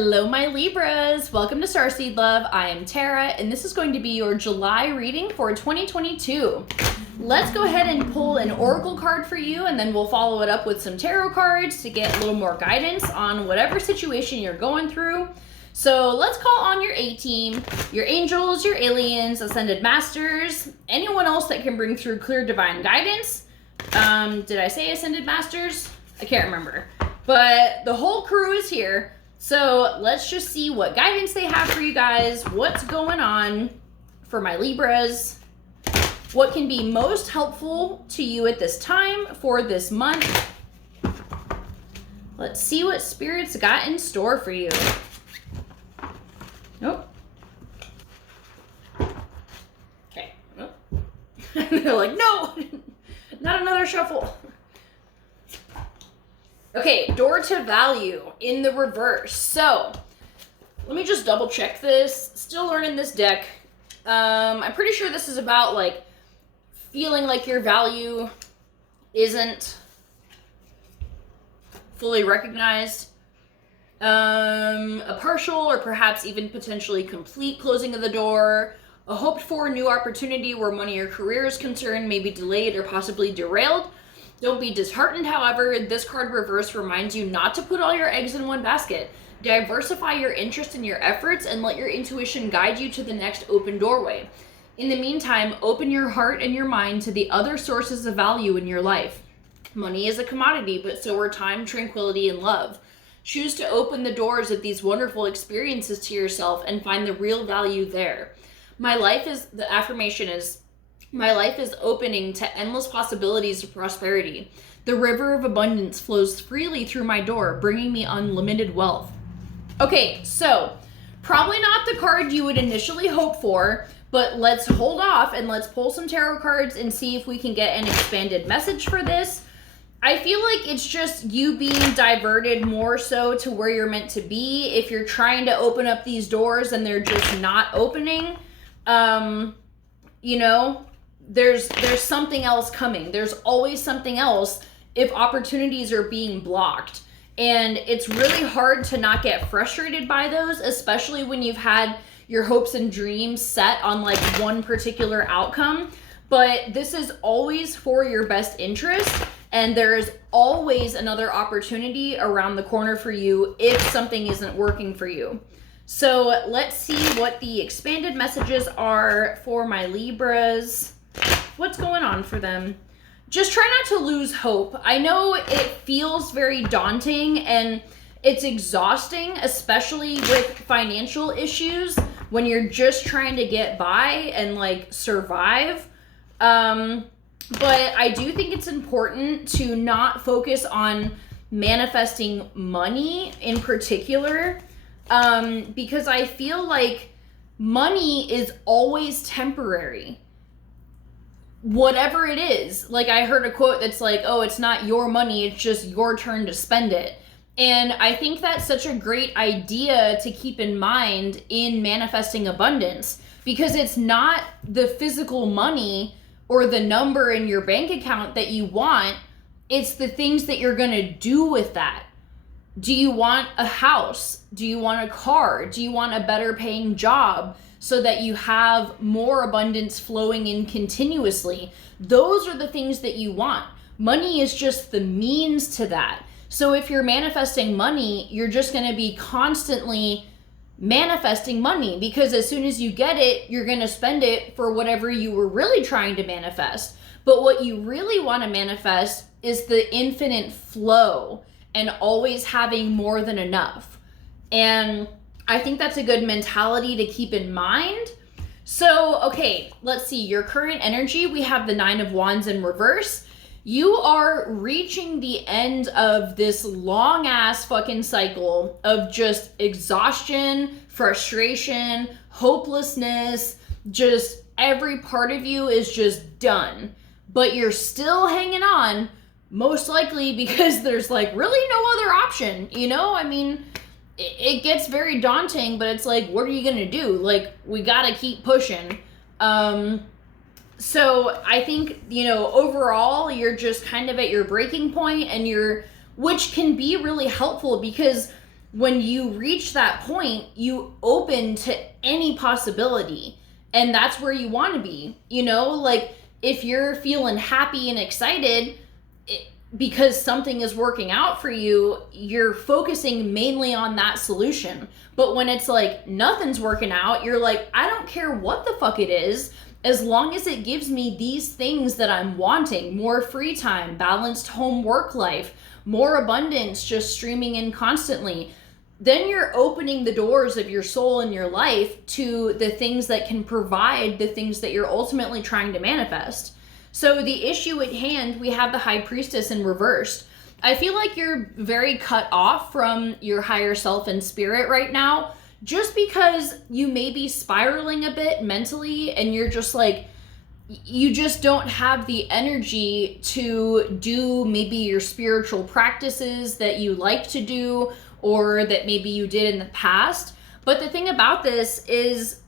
Hello, my Libras. Welcome to Starseed Love. I am Tara, and this is going to be your July reading for 2022. Let's go ahead and pull an oracle card for you, and then we'll follow it up with some tarot cards to get a little more guidance on whatever situation you're going through. So let's call on your A-team, your angels, your aliens, ascended masters, anyone else that can bring through clear divine guidance. Did I say ascended masters? I can't remember. But the whole crew is here. So let's just see what guidance they have for you guys. What's going on for my Libras? What can be most helpful to you at this time for this month? Let's see what Spirit's got in store for you. Nope. Okay. Nope. They're like, no, not another shuffle. Okay, door to value in the reverse. So, let me just double check this. Still learning this deck. I'm pretty sure this is about, like, feeling like your value isn't fully recognized. A partial or perhaps even potentially complete closing of the door. A hoped for new opportunity where money or career is concerned may be delayed or possibly derailed. Don't be disheartened, however. This card reverse reminds you not to put all your eggs in one basket. Diversify your interest in your efforts and let your intuition guide you to the next open doorway. In the meantime, open your heart and your mind to the other sources of value in your life. Money is a commodity, but so are time, tranquility, and love. Choose to open the doors of these wonderful experiences to yourself and find the real value there. The affirmation is, my life is opening to endless possibilities of prosperity. The river of abundance flows freely through my door, bringing me unlimited wealth. Okay, so probably not the card you would initially hope for, but let's hold off and let's pull some tarot cards and see if we can get an expanded message for this. I feel like it's just you being diverted more so to where you're meant to be. If you're trying to open up these doors and they're just not opening, there's something else coming. There's always something else if opportunities are being blocked. And it's really hard to not get frustrated by those, especially when you've had your hopes and dreams set on like one particular outcome. But this is always for your best interest. And there is always another opportunity around the corner for you if something isn't working for you. So let's see what the expanded messages are for my Libras. What's going on for them? Just try not to lose hope. I know it feels very daunting and it's exhausting, especially with financial issues when you're just trying to get by and like survive. But I do think it's important to not focus on manifesting money in particular, because I feel like money is always temporary. Whatever it is. Like I heard a quote that's like, oh, it's not your money, it's just your turn to spend it. And I think that's such a great idea to keep in mind in manifesting abundance, because it's not the physical money or the number in your bank account that you want, it's the things that you're gonna do with that. Do you want a house? Do you want a car? Do you want a better paying job so that you have more abundance flowing in continuously? Those are the things that you want. Money is just the means to that. So if you're manifesting money, you're just gonna be constantly manifesting money, because as soon as you get it, you're going to spend it for whatever you were really trying to manifest. But what you really want to manifest is the infinite flow and always having more than enough. And I think that's a good mentality to keep in mind. So, okay, let's see. Your current energy, we have the 9 of Wands in reverse. You are reaching the end of this long ass fucking cycle of just exhaustion, frustration, hopelessness. Just every part of you is just done. But you're still hanging on, most likely because there's like really no other option, you know? I mean, it gets very daunting, but it's like, what are you gonna do? Like, we gotta keep pushing. So I think, overall, you're just kind of at your breaking point, and which can be really helpful, because when you reach that point, you open to any possibility. And that's where you want to be. You know, like if you're feeling happy and excited because something is working out for you, you're focusing mainly on that solution. But when it's like nothing's working out, you're like, I don't care what the fuck it is, as long as it gives me these things that I'm wanting: more free time, balanced home work life, more abundance just streaming in constantly. Then you're opening the doors of your soul and your life to the things that can provide the things that you're ultimately trying to manifest. So the issue at hand, we have the High Priestess in reversed. I feel like you're very cut off from your higher self and spirit right now, just because you may be spiraling a bit mentally, and you're just like, you just don't have the energy to do maybe your spiritual practices that you like to do, or that maybe you did in the past. But the thing about this is,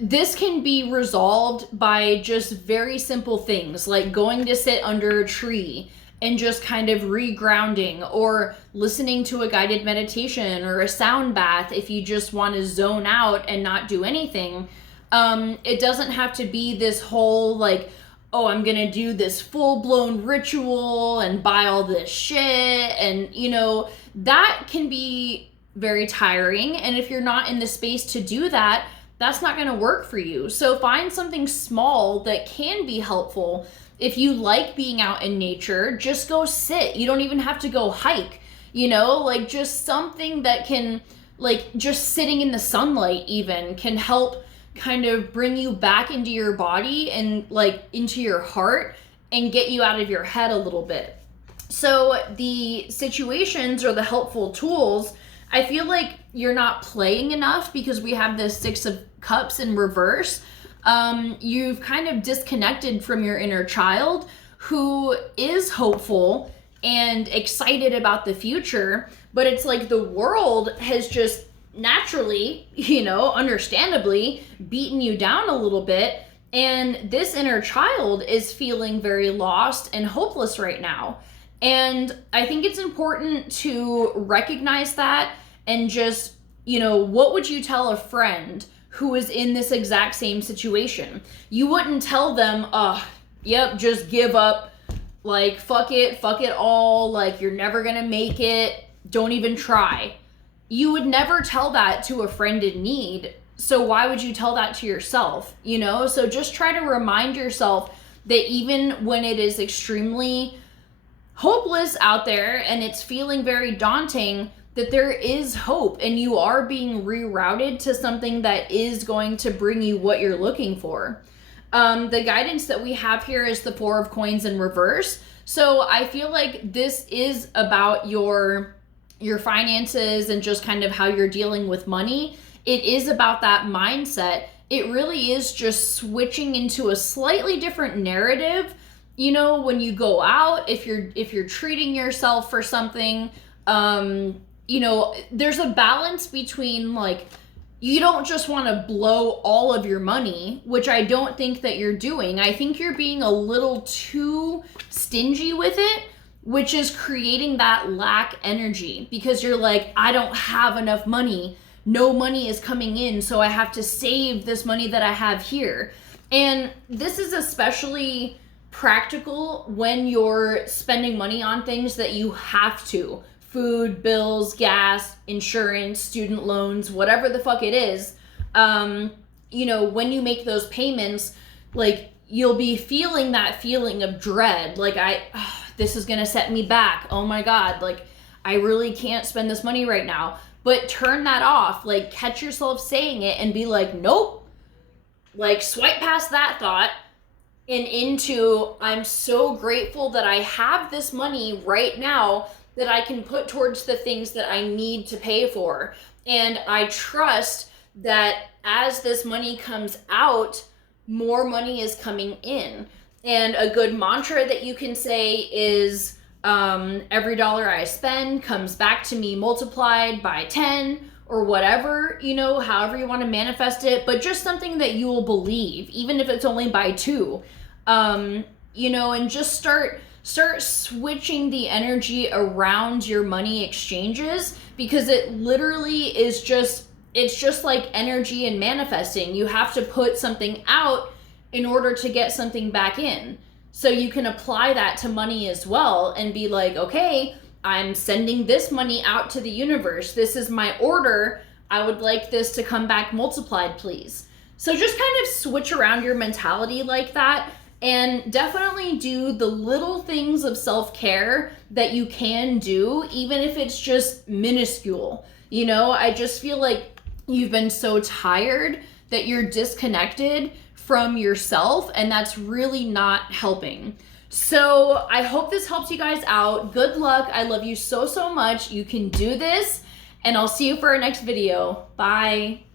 this can be resolved by just very simple things, like going to sit under a tree and just kind of regrounding, or listening to a guided meditation or a sound bath if you just want to zone out and not do anything. It doesn't have to be this whole like, oh, I'm gonna do this full-blown ritual and buy all this shit, and you know, that can be very tiring. And if you're not in the space to do that, that's not gonna work for you. So find something small that can be helpful. If you like being out in nature, just go sit. You don't even have to go hike, you know, like just something that can, like just sitting in the sunlight even can help kind of bring you back into your body and like into your heart and get you out of your head a little bit. So the situations or the helpful tools, I feel like you're not playing enough because we have this Six of Cups in reverse. You've kind of disconnected from your inner child, who is hopeful and excited about the future, but it's like the world has just naturally, you know, understandably beaten you down a little bit, and this inner child is feeling very lost and hopeless right now. And I think it's important to recognize that and just, you know, what would you tell a friend who is in this exact same situation? You wouldn't tell them, yep, just give up, like fuck it all, like you're never gonna make it, don't even try. You would never tell that to a friend in need. So why would you tell that to yourself? You know, so just try to remind yourself that even when it is extremely hopeless out there and it's feeling very daunting, that there is hope and you are being rerouted to something that is going to bring you what you're looking for. The guidance that we have here is the Four of Coins in reverse. So I feel like this is about your finances and just kind of how you're dealing with money. It is about that mindset. It really is just switching into a slightly different narrative. You know, when you go out, if you're treating yourself for something, you know, there's a balance between like, you don't just want to blow all of your money, which I don't think that you're doing. I think you're being a little too stingy with it, which is creating that lack energy, because you're like, I don't have enough money. No money is coming in, so I have to save this money that I have here. And this is especially practical when you're spending money on things that you have to. Food, bills, gas, insurance, student loans, whatever the fuck it is. You know, when you make those payments, like you'll be feeling that feeling of dread. Like this is gonna set me back. Oh my God, like I really can't spend this money right now. But turn that off, like catch yourself saying it and be like, nope. Like swipe past that thought and into, I'm so grateful that I have this money right now that I can put towards the things that I need to pay for. And I trust that as this money comes out, more money is coming in. And a good mantra that you can say is, every dollar I spend comes back to me multiplied by 10 or whatever, you know, however you want to manifest it, but just something that you will believe, even if it's only by 2, you know, and just start start switching the energy around your money exchanges, because it literally is just, it's just like energy and manifesting. You have to put something out in order to get something back in. So you can apply that to money as well and be like, okay, I'm sending this money out to the universe. This is my order. I would like this to come back multiplied, please. So just kind of switch around your mentality like that, and definitely do the little things of self-care that you can do, even if it's just minuscule. You know, I just feel like you've been so tired that you're disconnected from yourself, and that's really not helping. So I hope this helps you guys out. Good luck. I love you so, so much. You can do this, and I'll see you for our next video. Bye.